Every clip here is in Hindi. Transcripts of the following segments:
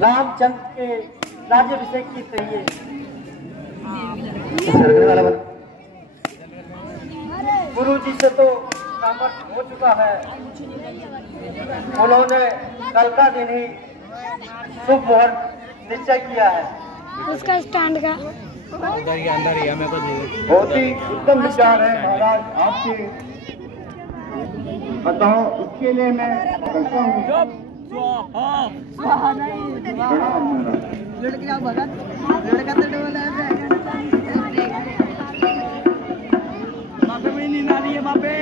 रामचंद्र के राज्याभिषेक की चाहिए। गुरु जी से तो परामर्श हो चुका है, उन्होंने कल का दिन ही शुभ मुहूर्त निश्चय किया है। उसका स्टैंड का अंदर ही है, मेरे को बहुत ही उत्तम विचार है महाराज आपके। बताओ इसके लिए मैं करता हूँ। लड़का भगत लड़का तो डोला है बापे में नींद आ रही है बापे।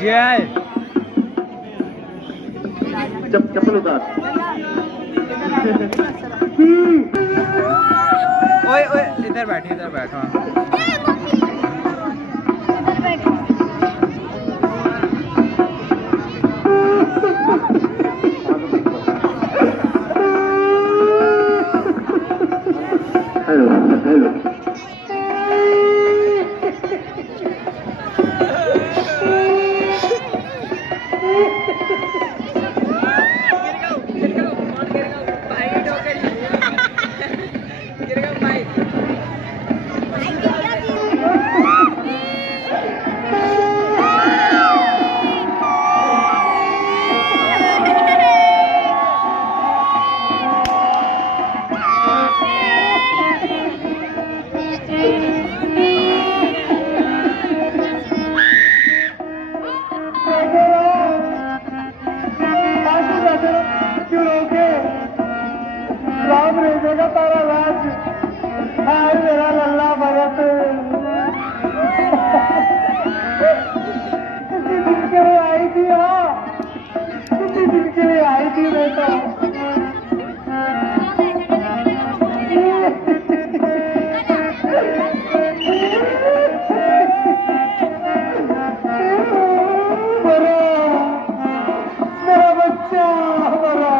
जय चप्पल उतार। ओए ओए इधर बैठ हाँ। हेलो हेलो राम रेजेगा तारा राज। हाय मेरा लल्ला भगत किसी दिन के लिए आई थी। हाँ किसी दिन के लिए आई थी बेटा। मेरा बच्चा हमारा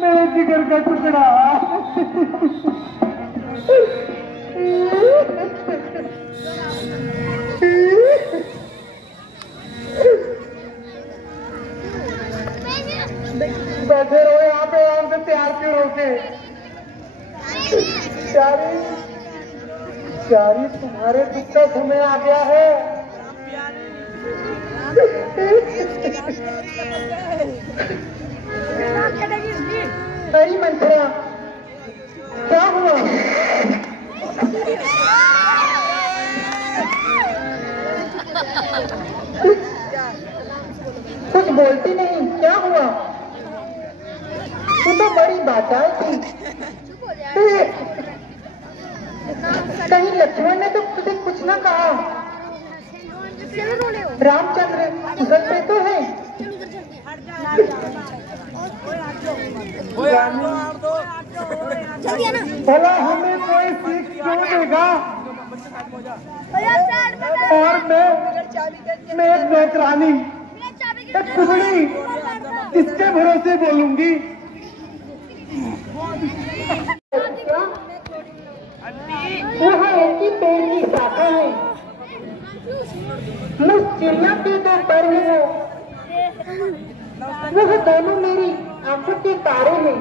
मेरे जिगर का टुकड़ा। बैठे रहो यहाँ पे, आराम से प्यार क्यों रोके। प्यारी प्यारी तुम्हारे दुख का समय आ गया है। अरे मंथरा क्या हुआ? कुछ बोलती नहीं, क्या हुआ? तू तो बड़ी बाचाल थी। कहीं लक्ष्मण ने तो तुझे कुछ न कहा? रामचंद्र घर पे तो है। भला हमें कोई सीख क्यों देगा? और मैं एक नौकरानी, एक कुबड़ी, इसके भरोसे बोलूंगी। वह एक ही पेड़ की शाखा है, मुझ चिड़िया के दो पर है। वह दोनों मेरी आंखों के तारे हैं।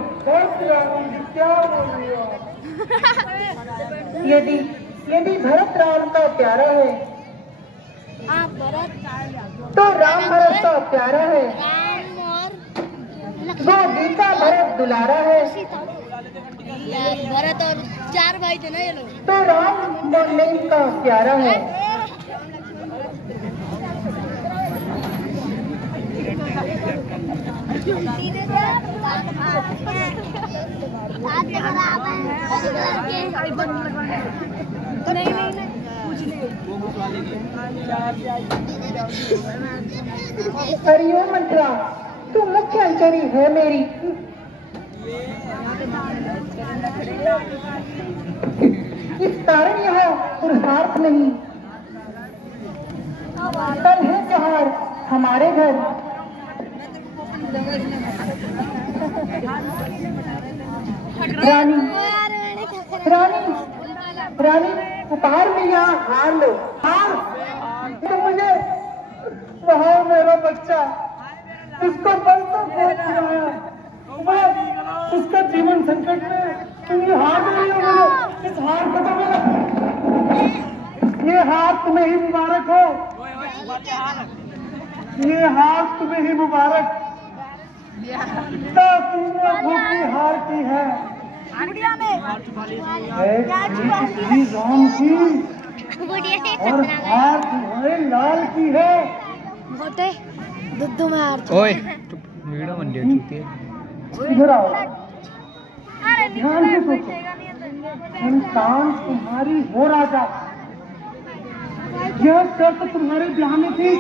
क्या बोलिए? यदि भरत राम का प्यारा है तो राम भरत का प्यारा है। वो गीता भरत दुलारा है। भरत और 4 भाई थे ना ये लोग। तो राम मोहन का प्यारा है। हरिओम मंत्रा, तू मुख्य अंचरी है मेरी। इस कारण यहाँ पुरुषार्थ नहीं। कल है त्योहार हमारे घर। रानी रानी रानी उपहार में यहाँ हार लो। हार तो मुझे वहाँ मेरा बच्चा उसको बरसों गोद खिलाया, मैं उसका जीवन संकट में तुम ये हार दे रही हो मुझे। इस हार को तो मेरा ये हार तुम्हें ही मुबारक हो, ये हार तुम्हें ही मुबारक। तुमने भूखी हार की है राम की और हार तुम्हारे लाल की है। मोटे दुद्धू में हार ओए वीडियो बन रही है। इधर आओ, ध्यान से सोचो। इंसान तुम्हारी हो राजा, यह शर्त तुम्हारे ब्याह में थी।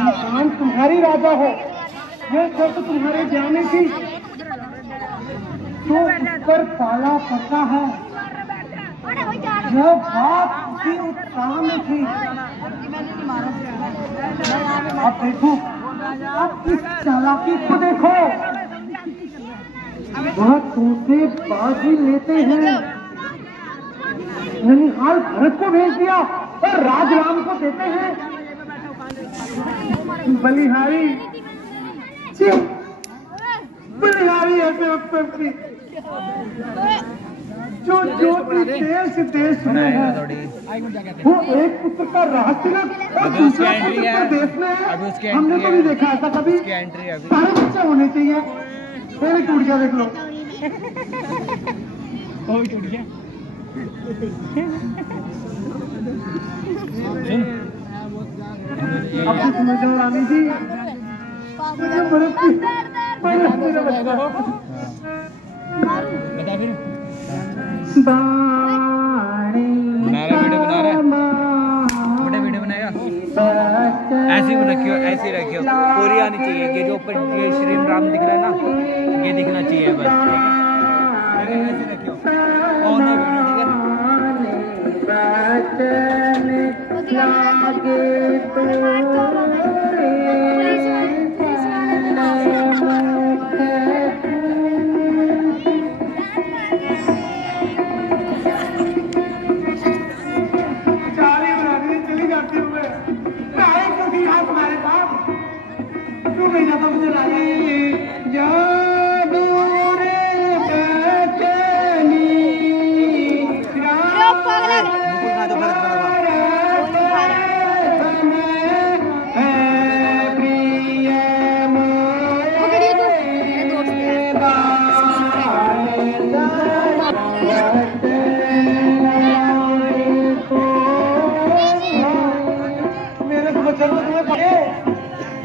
इंसान तुम्हारी राजा हो, यह शर्त तुम्हारे ब्याह में थी। तो उस पर पाला पड़ता है, यह बात उसी उत्साह में थी। अब देखो, अब इस चालाकी को देखो, वह तुमसे बाजी लेते हैं। ननिहाल भरत को भेज दिया और राजराम को देते हैं। बलिहारी बलिहारी ऐसे उत्तर की जो देश देश में है, वो एक पुत्र का रहस्य और दूसरा पुत्र देश में है। हमने तो नहीं देखा ऐसा कभी। सारे बच्चे होने चाहिए। मेरी टूटिया देख लो, अब तो समझ जाओ रानी जी, मुझे बता फिर वीडियो बनाएगा। ऐसी रखियो, ऐसी रखियो, पूरी आनी चाहिए। ये जो ऊपर ये श्री राम दिख रहा है ना, ये दिखना चाहिए बस। ऐसी रखियो और वीडियो, चली जाती हूँ मैं क्योंकि यहाँ तुम्हारे पास क्यों नहीं जाता मुझे रानी।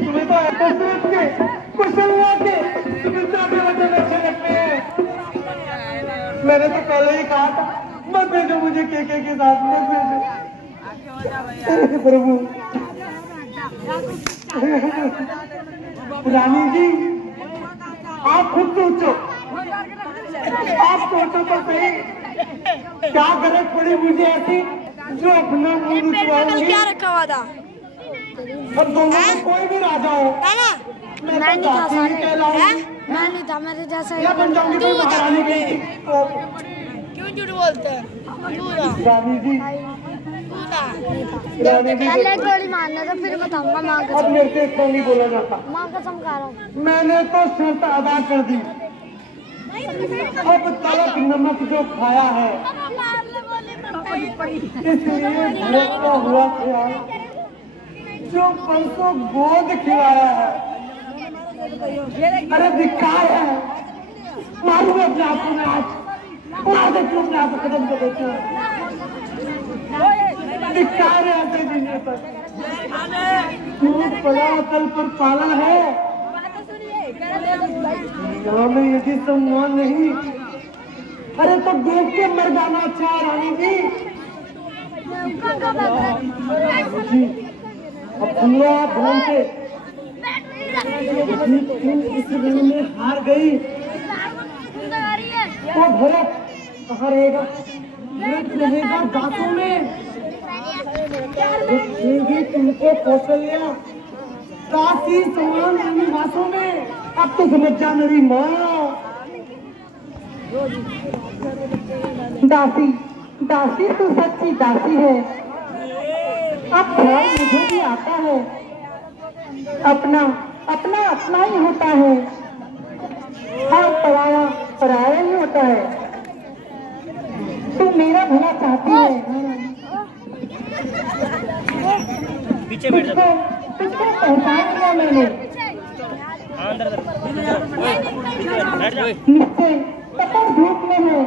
तुम्हें तो मैंने तो पहले ही कहा था मत भेजो मुझे के साथ, मत भेजो प्रभु। रानी जी आप खुद सोचो, आप सोचो तो सही, क्या गरज पड़ी मुझे ऐसी जो अपना मुंह क्या रखा हुआ था। अब दोनों में कोई भी राजा हो, मैं नहीं था सारे, मैं नहीं था, मेरे जैसा क्या बन जाऊंगी कोई महारानी की। क्यों झूठ बोलते हैं। रानी जी पहले गोली मारना था फिर बताऊंगा। माँ अब मेरे से इतना नहीं बोला जाता। माँ कसम खा रहा हूँ। मैंने तो शर्त अदा कर दी। अब तलक नमक जो खाया है, इसलिए भरत का हुआ ख्याल जो परसों गोद खिलाया है। अरे धिक्कार है, मारूंगा अपने आप को मैं आज, मार देती हूँ अपने आप को, खत्म कर देती हूँ। धिक्कार है ऐसे जीने पर, झूठ पड़ा कल पर पाला है। यहाँ में यदि सम्मान नहीं, अरे तो देख के मर जाना अच्छा है रानी जी। अब सुन लो आप ध्यान से, इस रण में हार गई तो भरत कहाँ रहेगा? भरत रहेगा दासों में। देखेंगे तुमको कौशल्या, दासी समान निवासों में। अब तो समझ जा मेरी माँ। दासी दासी तो सच्ची दासी है। अब ख्याल मुझे भी आता है, अपना अपना अपना ही होता है और पराया पराया ही होता है। तू मेरा भला चाहती है, पीछे बैठ जा। तुझको पहचान लिया मैंने। निश्चय कतर धूप में है,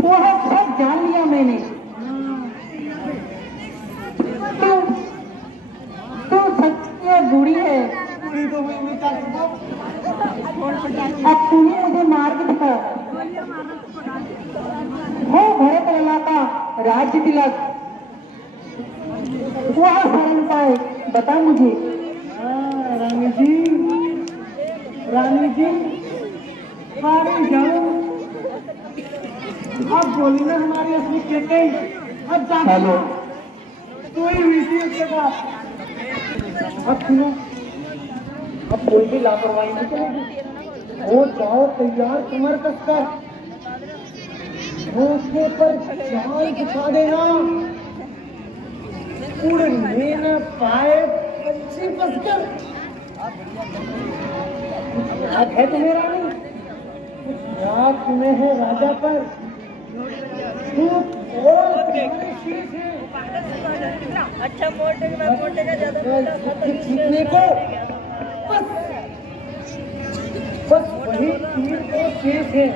वह सब जान लिया मैंने। तू सच्ची बूढ़ी है। अब तू ही मुझे मार्ग दिखा। हो भरत लला का राज्य तिलक, वह सरल उपाय बता मुझे। रानी जी, रानी जी, मारी जाओ। अब बोली ना हमारी असली केके। अब जाओ कोई वीडियो के बाद। अब सुनो, अब कोई भी लापरवाही नहीं करेगी। वो जाओ तैयार कमर कसकर, घोंसले पर जाल बिछा देना, उड़ने न पाए पंछी बसकर। याद है तुम्हें रानी, कुछ याद तुम्हें है राजा पर। अच्छा मोटे का ज्यादा जीतने को बस वही तीर को शेष है।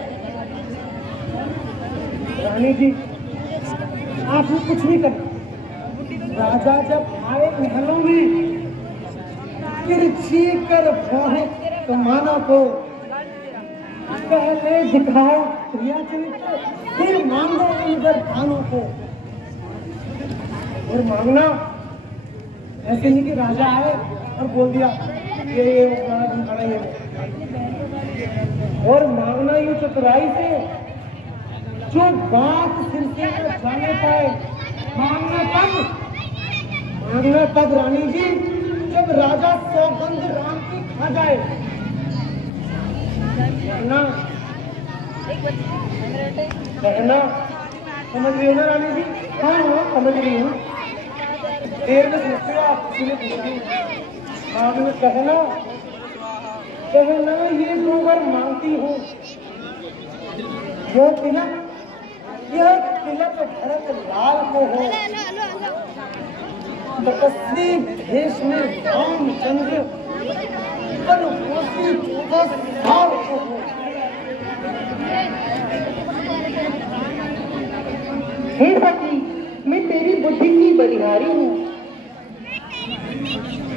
रानी जी, आपने कुछ नहीं करना। राजा जब आए महलों में, फिर चीख कर भौहे कमाना को। पहले दिखाओ प्रिया चरित्र, फिर मांगो इन वरदानों को। और मांगना ऐसे नहीं कि राजा आए और बोल दिया ये खड़ा है। और मांगना यूं चतुराई से, जो बात सिर से न जाने पाए। मांगना तब रानी जी, जब राजा सौगंध राम की खा जाए। कहना समझ रही हो ना रानी जी? हाँ हाँ समझ रही हूँ। देर में सोचते हो आप, इसलिए पूछ रही हूँ। हाँ मैं कहना ये दो बार मांगती हूँ। यह तिलक भरत लाल को हो, तपस्वी भेष में रामचंद्र वनवासी 14 साल को हो। हे सखी, मैं तेरी बुद्धि की बलिहारी हूँ।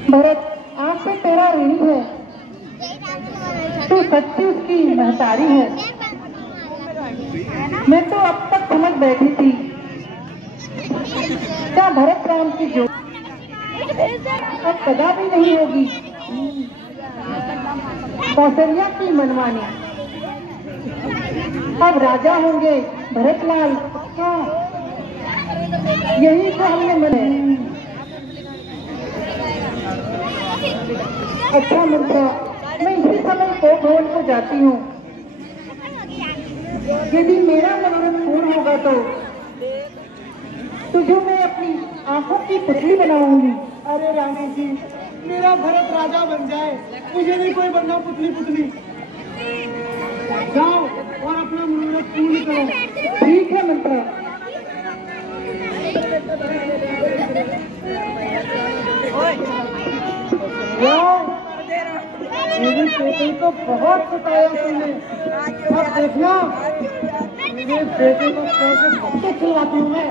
भरत आपसे तेरा ऋणी है, तू सच्ची उसकी महतारी है। मैं तो अब तक समझ बैठी थी, क्या भरत राम की जो अब कदा भी नहीं होगी। कौशल्या की मनमानी, अब राजा होंगे भरतलाल। यही तो हमने मन है। अच्छा मंत्रा, मैं इसी समय को भवन को जाती हूँ। यदि मेरा मनोरथ पूर्ण होगा तो तुझे मैं अपनी आंखों की पुतली बनाऊंगी। अरे रानी जी, मेरा भरत राजा बन जाए, मुझे भी कोई बनना पुतली। जाओ और अपना मनोरथ पूर्ण करो। ठीक है मंत्रा। मेरी बेटी को बहुत सताया तुमने। अब देखना मेरे बेटे को कैसे धक्के खिलाती हूँ मैं।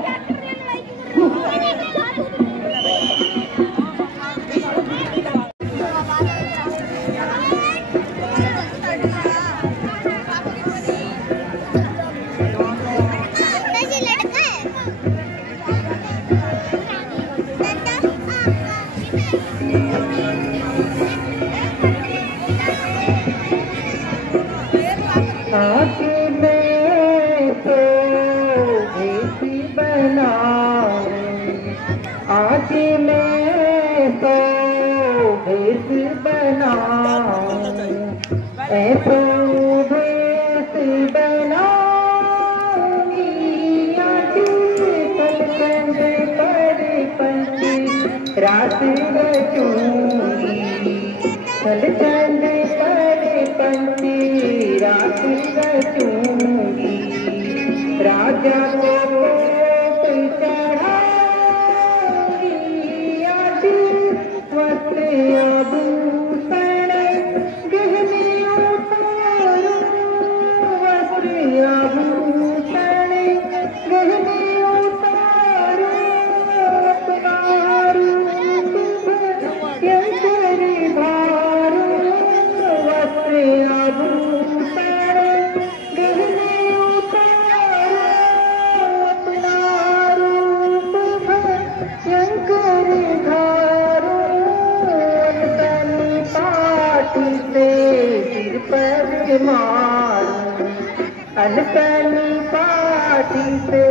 भेष बनाऊं, ऐसे भेष बनाऊंगी, आज पलकंद पर पंछी रात रचूंगी, पलकंद पर पंछी रात रचूंगी, राजा को अनकनी पाठी से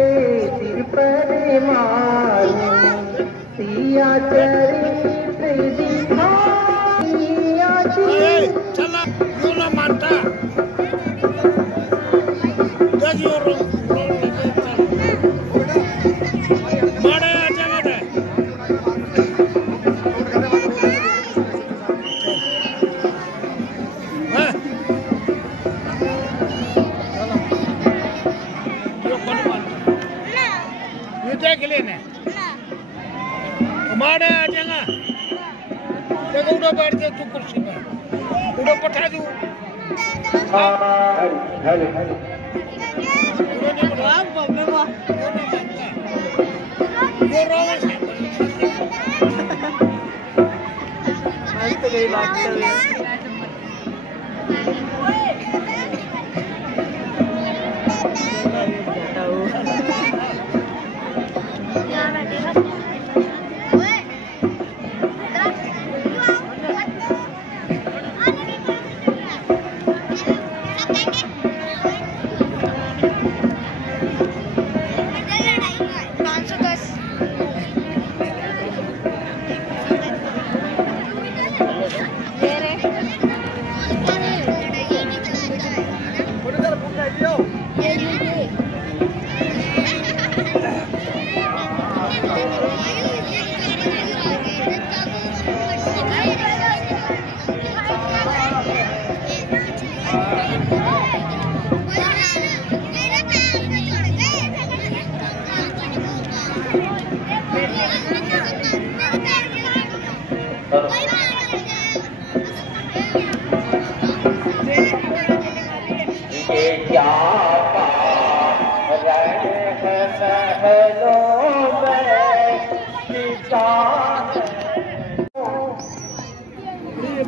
सिर पर मारूं, सिया चरित्र दिखाइया चला बोला मानता बड़े जगह है देख लेने हमारे आ जाएगा देखो उड़ो बैठ जा तू कुर्सी पर उड़ो पठा दू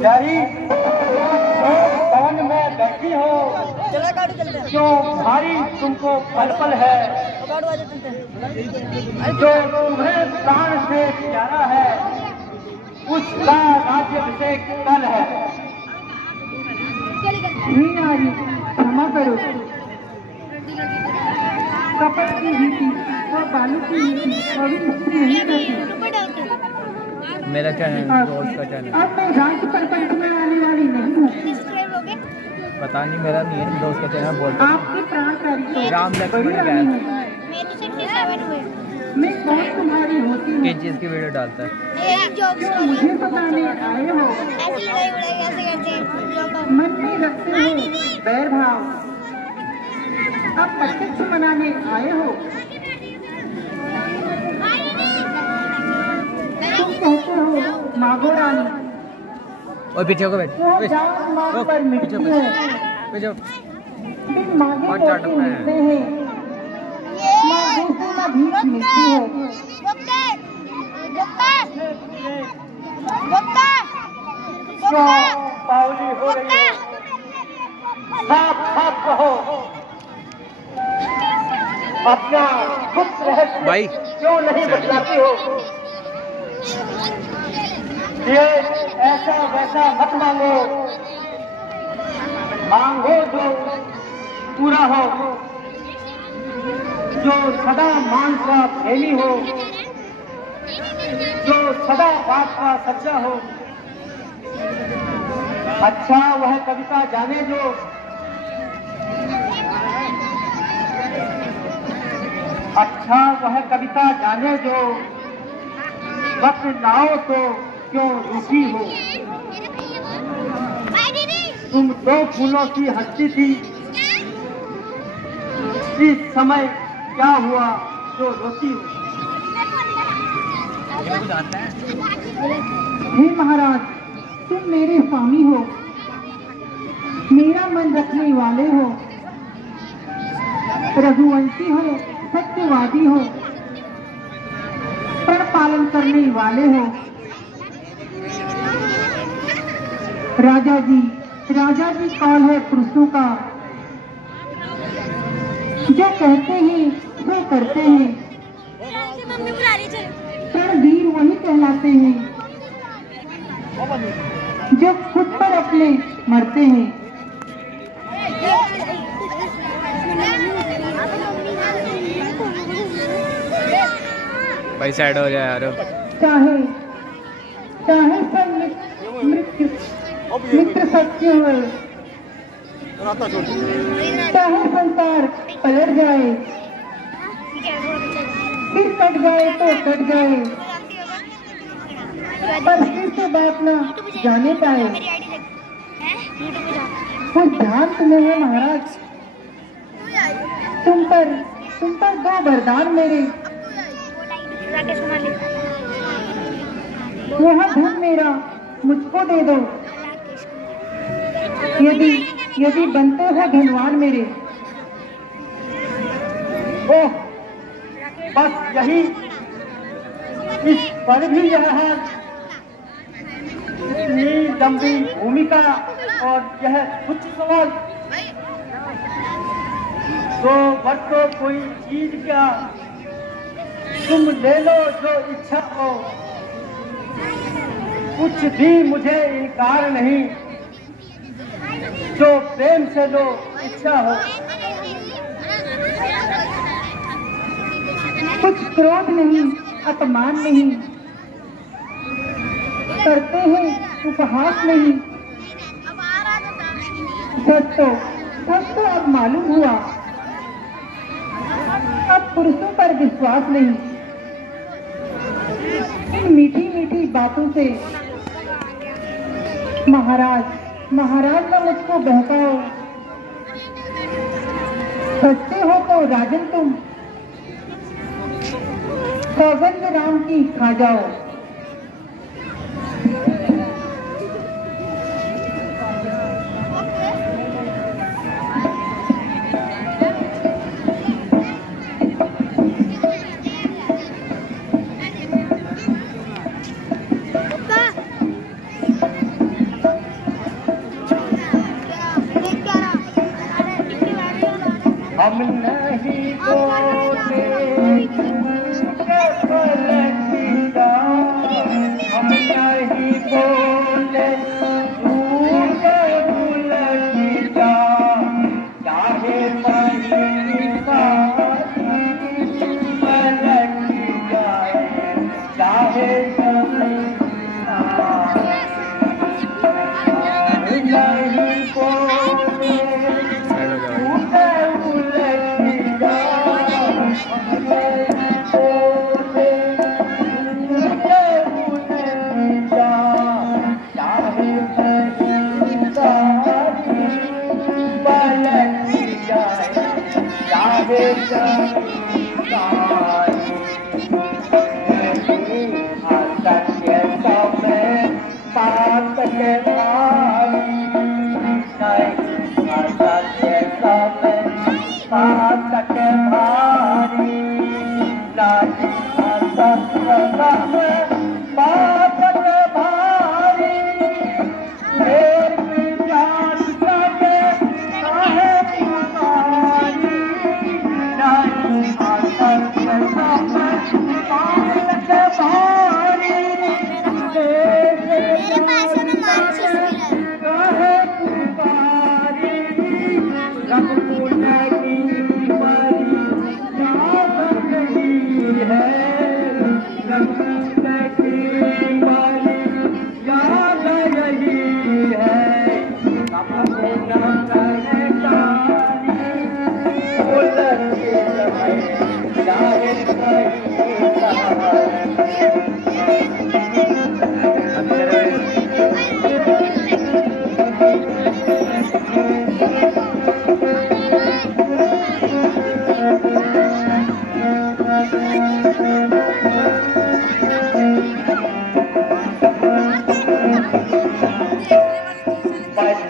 प्यारी पवन में बैठी हो जो भारी तुमको पल पल है, जो तुम्हें प्राण से प्यारा है, उसका राज्याभिषेक कल है। क्षमा करो, कपट की रीति और बालू की रीति कभी नहीं करती। मेरा चैनल दोस्त का चैनल अब मैं राज पर पंच में आने वाली नहीं हूँ। पता नहीं, मेरा नहीं है, दोस्त का चैनल बोलता हूँ। आपके प्राण प्यारी राम लक्ष्मण गैस मैं कौन तुम्हारी होती हूँ, किस चीज़ की वीडियो डालता है? क्यों मुझे बताने आए हो? मन में रखते हो बैर भाव, अब प्रत्यक्ष मनाने आए हो। तुम कहते हो मांगो रानी, और पीछे को बैठ, वो जात मांग पर मिटती है, पीछे बिन मांगे और मोती चाटता है। मिलते हैं, मांगो से न भीख मिलती है। बावली हो रही हो, साफ साफ कहो, अपना गुप्त रहस्य भाई क्यों नहीं बतलाती हो? ये ऐसा वैसा मत मांगो, मांगो जो पूरा हो, जो सदा मान का प्रेमी हो, जो सदा बात का सच्चा हो, अच्छा वह कविता जाने जो अच्छा वह कविता जाने जो वक्त लाओ तो क्यों रुकी हो। तुम दो फूलों की हस्ती थी, इस समय क्या हुआ जो रोती हो। हे महाराज, तुम मेरे स्वामी हो, मेरा मन रखने वाले हो, रघुवंशी हो, सत्यवादी हो, प्रण पालन करने वाले हो। राजा जी कौन है पुरुषों का, जो कहते हैं वो करते हैं। रणवीर वही कहलाते हैं जो खुद पर अपने मरते हैं। भाई साइड हो जाए यार। चाहे सब मित्र सच्चे हुए, चाहे संसार पलट जाए, फिर कट जाए तो कट जाए, पर फिर से बात ना जाने पाए। वो ध्यान तुम्हें है महाराज, तुम पर दो वरदान मेरे। वह धन मेरा मुझको दे दो, यदि बनते हो धनवान मेरे। ओह बस यही, इस पर भी यह है, इतनी लंबी भूमिका और यह कुछ सवाल। तो बच्चों कोई चीज क्या, तुम ले लो जो इच्छा हो, कुछ भी मुझे इनकार नहीं, जो प्रेम से लो इच्छा हो। कुछ क्रोध नहीं, अपमान नहीं, करते हैं उपहास नहीं। सच तो अब मालूम हुआ, अब पुरुषों पर विश्वास नहीं। इन मीठी मीठी बातों से महाराज ने मुझको बहकाओ। सच्चे हो तो राजन तुम सौगंध राम की खा जाओ। हम नहीं बोले पलटता, हम नहीं बोले उलटता, चाहे पलट जाए, चाहे नहीं बोले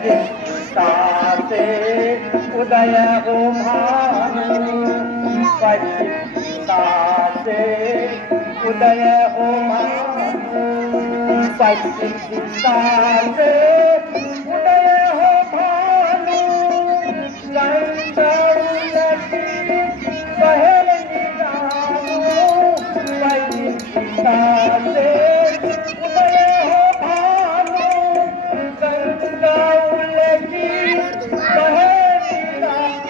पश्चिमता से उदय हो भानु, पश्चिमता से उदय हो भानु, पश्चिमता से उदय हो भानु, गंगाउलटी पहली रानु, पश्चिमता से उदय हो भानु, गंगाउलटी पहली रानु,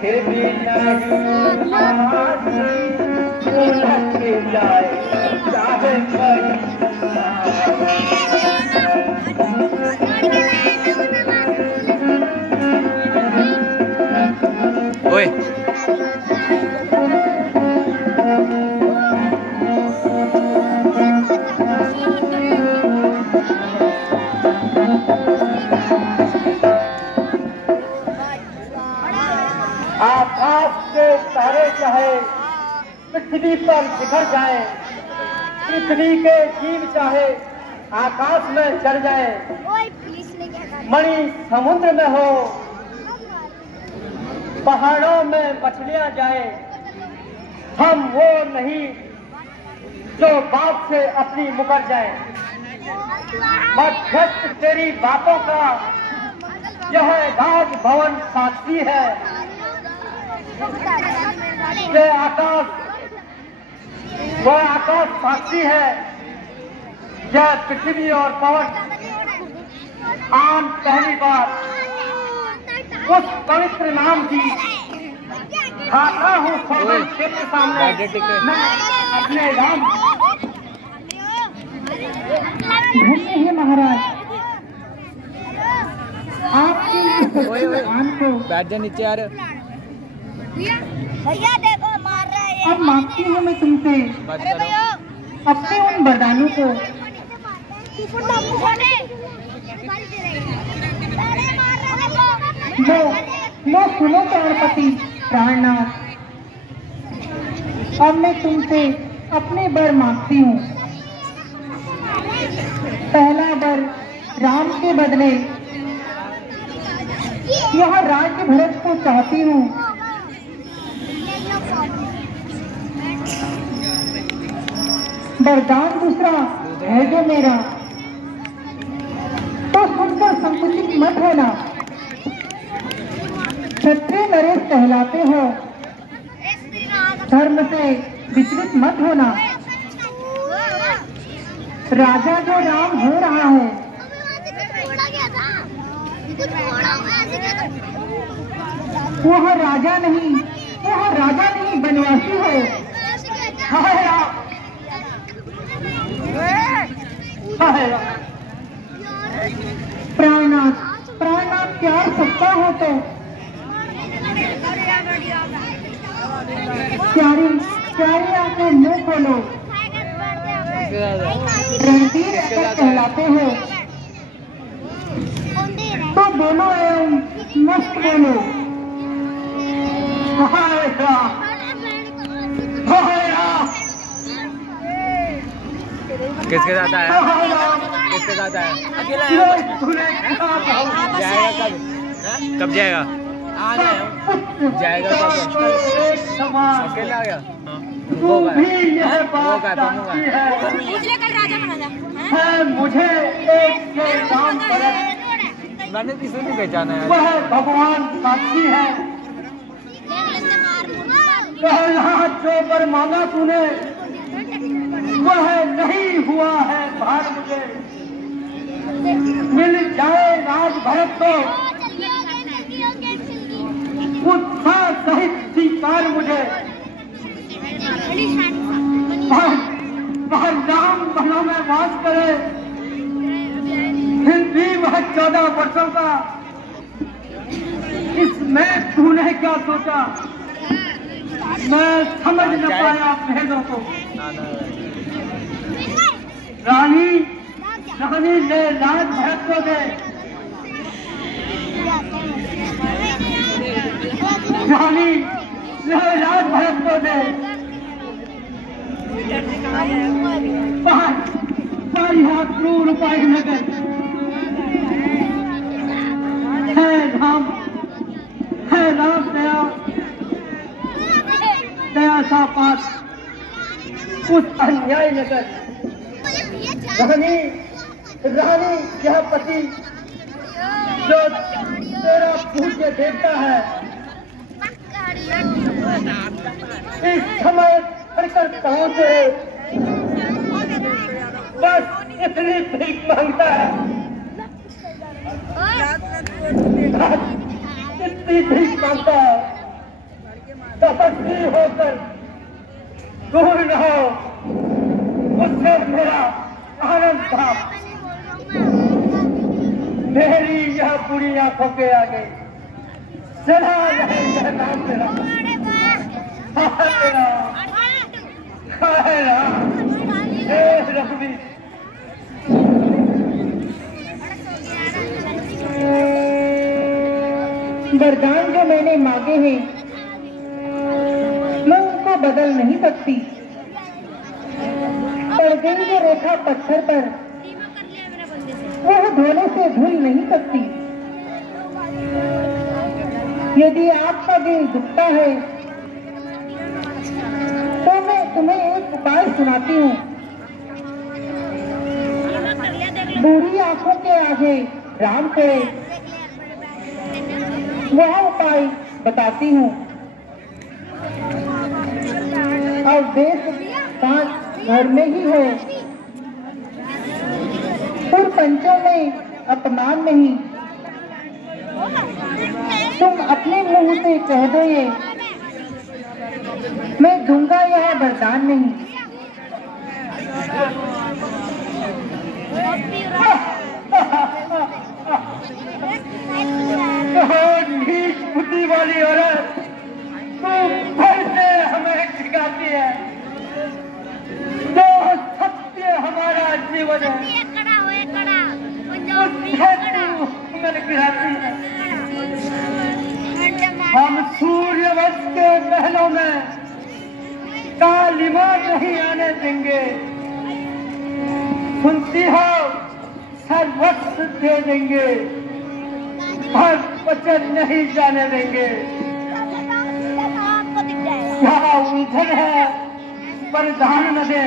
फिर भी नहीं जाए चाहे ओए आकाश के तारे चाहे पृथ्वी पर बिखर जाए, पृथ्वी के जीव चाहे आकाश में चढ़ जाए, मणि समुद्र में हो, पहाड़ों में मछलियां जाए, हम वो नहीं जो बाप से अपनी मुकर जाए। मध्यस्थ तेरी बातों का यह राज भवन साक्षी है, ये आकाश वह आकाश साक्षी है, यह पृथ्वी और पवन आन पहली बार उस पवित्र नाम की खाता हूँ सबके सामने मैं अपने राम। धन्य है महाराज, आपकी इस भगवान को बैठ जा नीचे यार। भैया देखो मार रहा है। अब मांगती हूँ मैं तुमसे अरे भैया अपने उन वरदानों को जो सुनो प्राणपति प्राणनाथ। अब मैं तुमसे अपने वर मांगती हूँ। पहला वर राम के बदले यह राज्य भरत को चाहती हूँ। वरदान दूसरा है जो मेरा, तो सुनकर संकुचित मत होना। क्षत्रिय नरेश कहलाते हो, धर्म से विचलित मत होना। राजा जो राम हो रहा है वह राजा नहीं बनवासी है। प्राणनाथ प्यार सच्चा हो तो प्यारी आंखें मुंह खोलो। रणधीर कहलाते हो तो बोलो एवं मस्त बोलो। किसके साथ आया? किसके साथ आया? अकेला जाएगा कब जाएगा? जाएगा कब? अकेला आ गया? वो का कल राजा बना जा। मुझे एक काम मैंने किसी नहीं पहचाना है। वह भगवान साक्षी है। जो पर मांगा तूने वह नहीं हुआ है भार मुझे। मिल जाए राज भरत को उत्साह सहित स्वीकार मुझे। वह राम भला में वास करे, फिर भी वह 14 वर्षों का। इसमें तूने क्या सोचा? मैं समझ न पाया भेदों को। रानी ने राज भरत को दे। रानी राज भरत को दे सारी हाथ क्रूर उपाय नगर है राम दया दया सा पास उस अन्याय नगर रानी यह पति जो तेरा पूज्य देवता है इस समय फड़कर पहुंचे बस इतनी भीख मांगता है इतनी भीख मांगता है तपस्वी होकर दूर न हो उससे मेरा आनंद था मेरी यह बुरी आंखों के आगे चला रहे यह नाम तेरा रघुवीर वरदान जो मैंने मांगे हैं मैं उनको बदल नहीं सकती। पड़ गई जो रेखा पत्थर पर वह धोने से धुल नहीं सकती। यदि आपका दिल दुखता है तो मैं तुम्हें एक उपाय सुनाती हूँ। बूढ़ी आंखों के आगे राम करे वह उपाय बताती हूँ। और देश कांच घर में ही हो और पंचों में अपमान नहीं। तुम अपने मुंह से कह दो ये मैं दूंगा यह वरदान नहीं। नीच बुद्धि वाली औरत तुम फिर से हमें ठिकाती है जो सत्य हमारा जीवन है हमें गिराती है। हम सूर्य वंश के महलों में कालिमा नहीं आने देंगे। सुनती हो सर्वस्व दे देंगे हर वचन नहीं जाने देंगे। यहाँ उलझन है परिधान न दे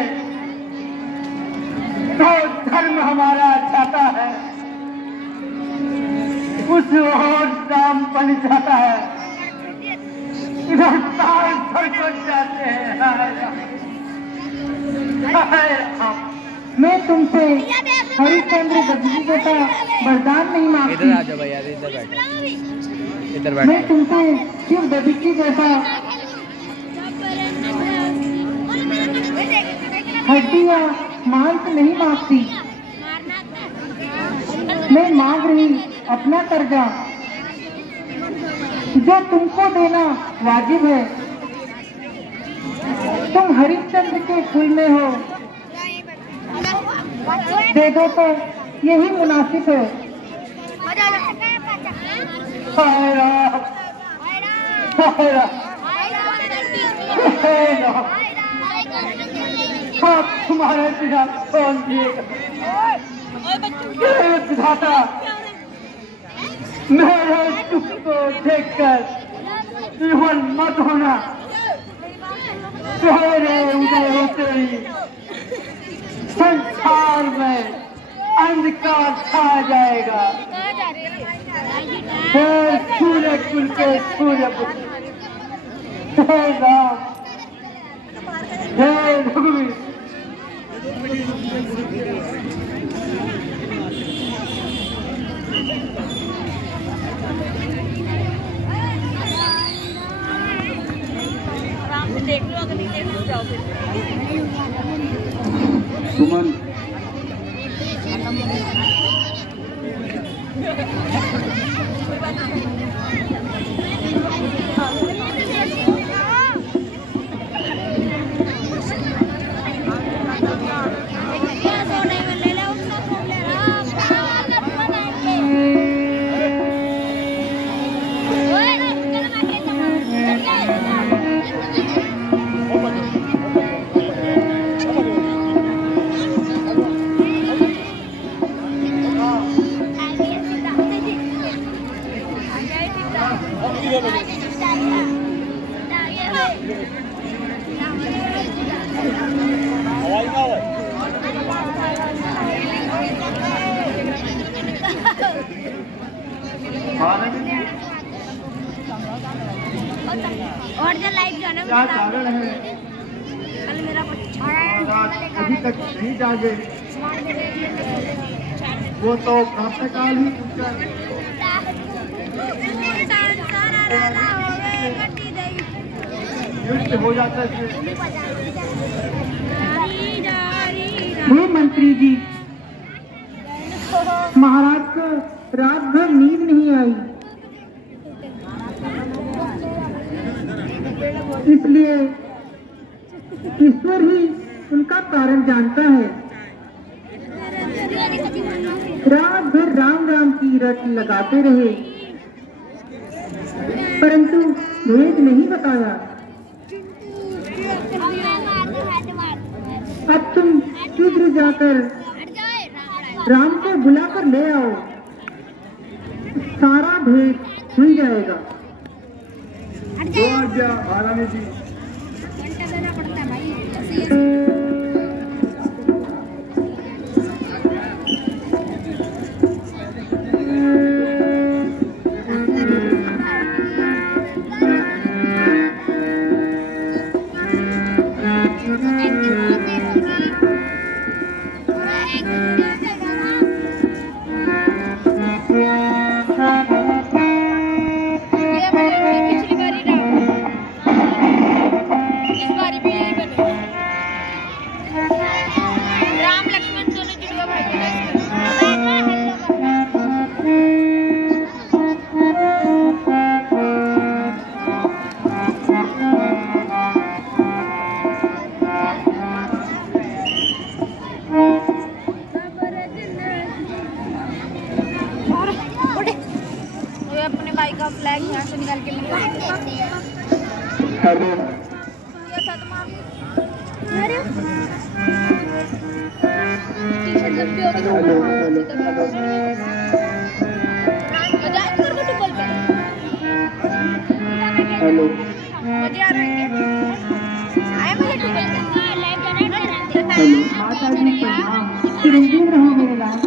तो धर्म हमारा जाता है उस और दाम बन जाता है इधर तार भड़क जाते हैं। मैं तुमसे हरिश्चंद्र गद्दी जैसा वरदान नहीं मांगती। इधर आ जाओ भाई यार इधर बैठ मैं तुमसे शिव दधीची जैसा हड्डियां मांस नहीं मांगती। मैं मांग रही अपना कर्जा जो तुमको देना वाजिब है। तुम हरिश्चंद्र के कुल में हो दे दो तो यही मुनासिब है। आप तुम्हारे बिना कौन दिएगा विधाता मेरे दुख को देखकर जीवन मत होना तेरे उदय होते ही संसार में अंधकार छा जाएगा। हे सूर्य कुल के सूर्य पुत्र हे राम हे रघुवीर देख लो अगर नहीं देख लो जाओ फिर सुमन और जो लाइव जाना क्या कारण है कल मेरा अभी तक नहीं जागे? वो तो प्रातःकाल ही नृत्य हो जाता है। हे मंत्री जी, महाराज को रात भर नींद नहीं आई, इसलिए ईश्वर ही उनका कारण जानता है। रात भर राम राम की रट लगाते रहे, परंतु भेद नहीं बताया। अब तुम शीघ्र जाकर राम को बुलाकर ले आओ, सारा भेद खुल जाएगा। जो आज्ञा महारानी जी। अपने भाई का फ्लैग यहाँ से निकाल के हेलो, मजे आ रहे हैं आए मुझे माता जी चिरंजीव रहो मेरे लाल।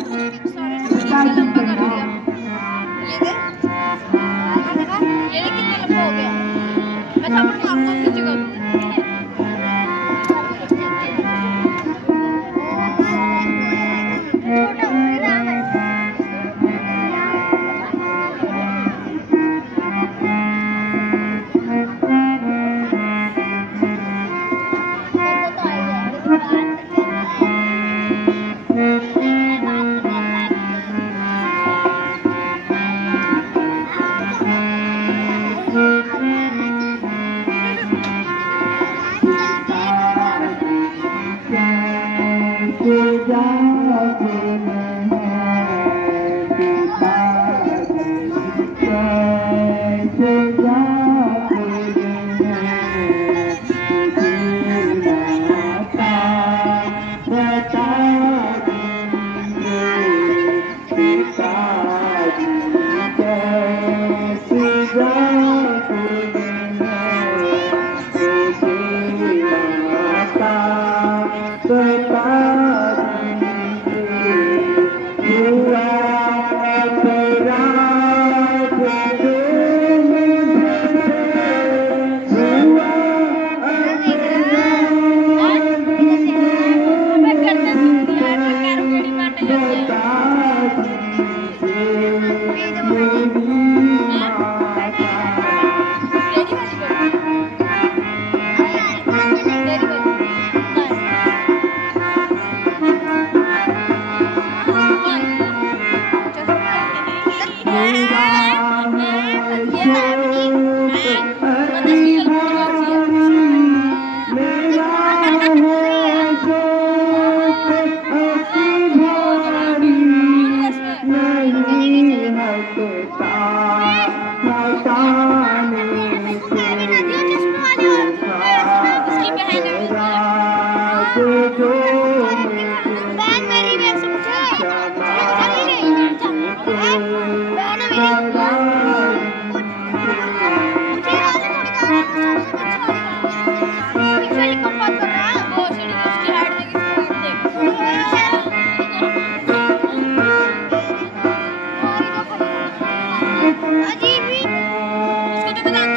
ये कितना लंबा हो गया, मैं थप्पड़ मारूंगा नीचे का।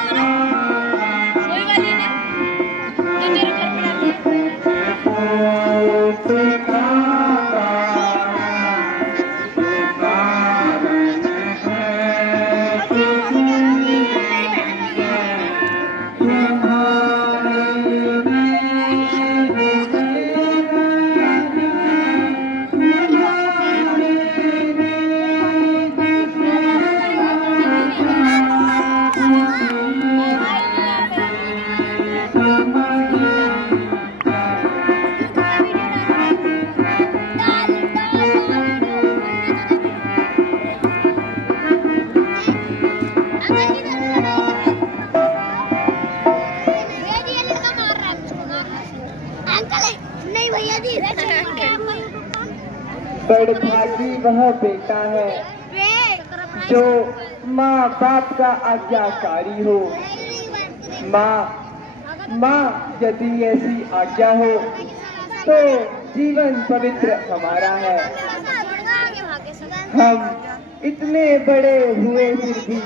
वही वाली ना जो तेरे घर पे रहती है। बड़भागी वह बेटा है जो माँ बाप का आज्ञाकारी हो। माँ यदि ऐसी आज्ञा हो तो जीवन पवित्र हमारा है। हम इतने बड़े हुए फिर भी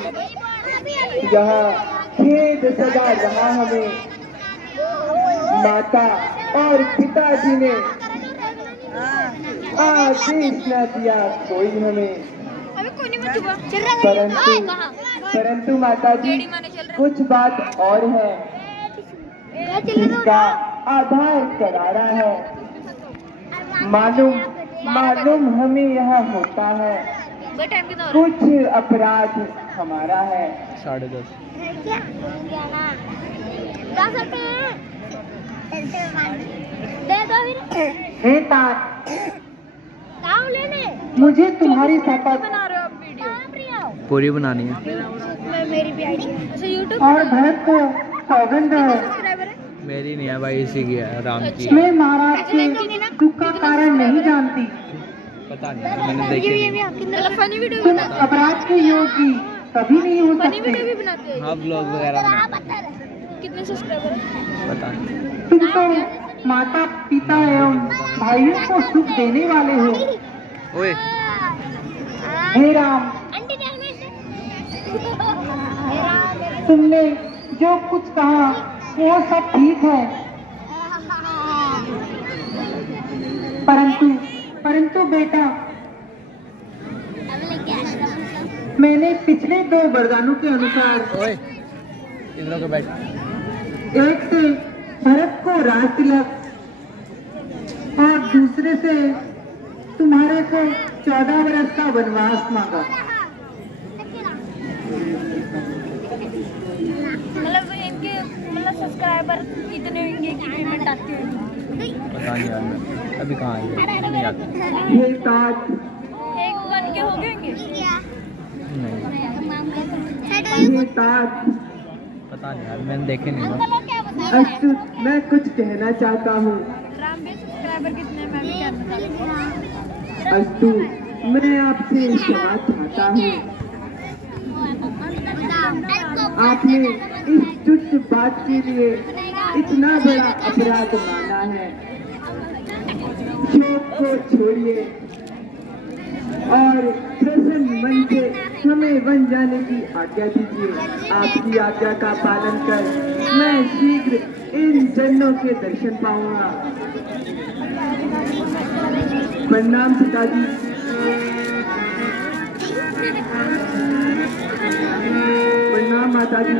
यहाँ खेद सदा रहा हमें। माता और पिताजी ने आदेश न दिया कोई हमें। परंतु माता जी कुछ बात और है जिसका आधार करारा है। मालूम हमें यह होता है कुछ अपराध हमारा है। 10:30 हे तात, मुझे तुम्हारी शपथ पूरी बनानी है और भरत को सौगंध है। मेरी नहीं है भाई, इसी की है, राम की। मैं महाराज के दुख का कारण नहीं जानती। पता नहीं, मैंने देखी तुम अपराध के योग्य कभी नहीं हो सकते। हाँ ब्लॉग वगैरह में कितने सब्सक्राइबर पता नहीं। तुम तो माता पिता एवं भाइयों को सुख देने वाले हो। ओए हे राम, तुमने जो कुछ कहा वो सब ठीक है, परंतु बेटा मैंने पिछले 2 वरदानों के अनुसार ओए इधर को बैठ। एक से भरत को राज तिलक और दूसरे से तुम्हारे को 14 वर्ष का वनवास मांगा। मतलब सब्सक्राइबर कितने होंगे कि पेमेंट आती है? पता नहीं यार, मैं अभी कहाँ आई नहीं आती। हे तात, एक बन के हो गए होंगे? नहीं हे तात, पता नहीं यार, मैंने देखे नहीं। अस्तु, मैं कुछ कहना चाहता हूँ। राम भाई सब्सक्राइबर कितने मैं भी कहना चाहती हूँ। अस्तु, मैं आपसे क्षमा चाहता हूँ। आपने इस तुच्छ बात के लिए इतना बड़ा अपराध माना है। शोक को छोड़िए और प्रसन्न मन से हमें वन जाने की आज्ञा दीजिए। आपकी आज्ञा का पालन कर मैं शीघ्र इन जनों के दर्शन पाऊंगा। प्रणाम पिताजी। प्रणाम माताजी।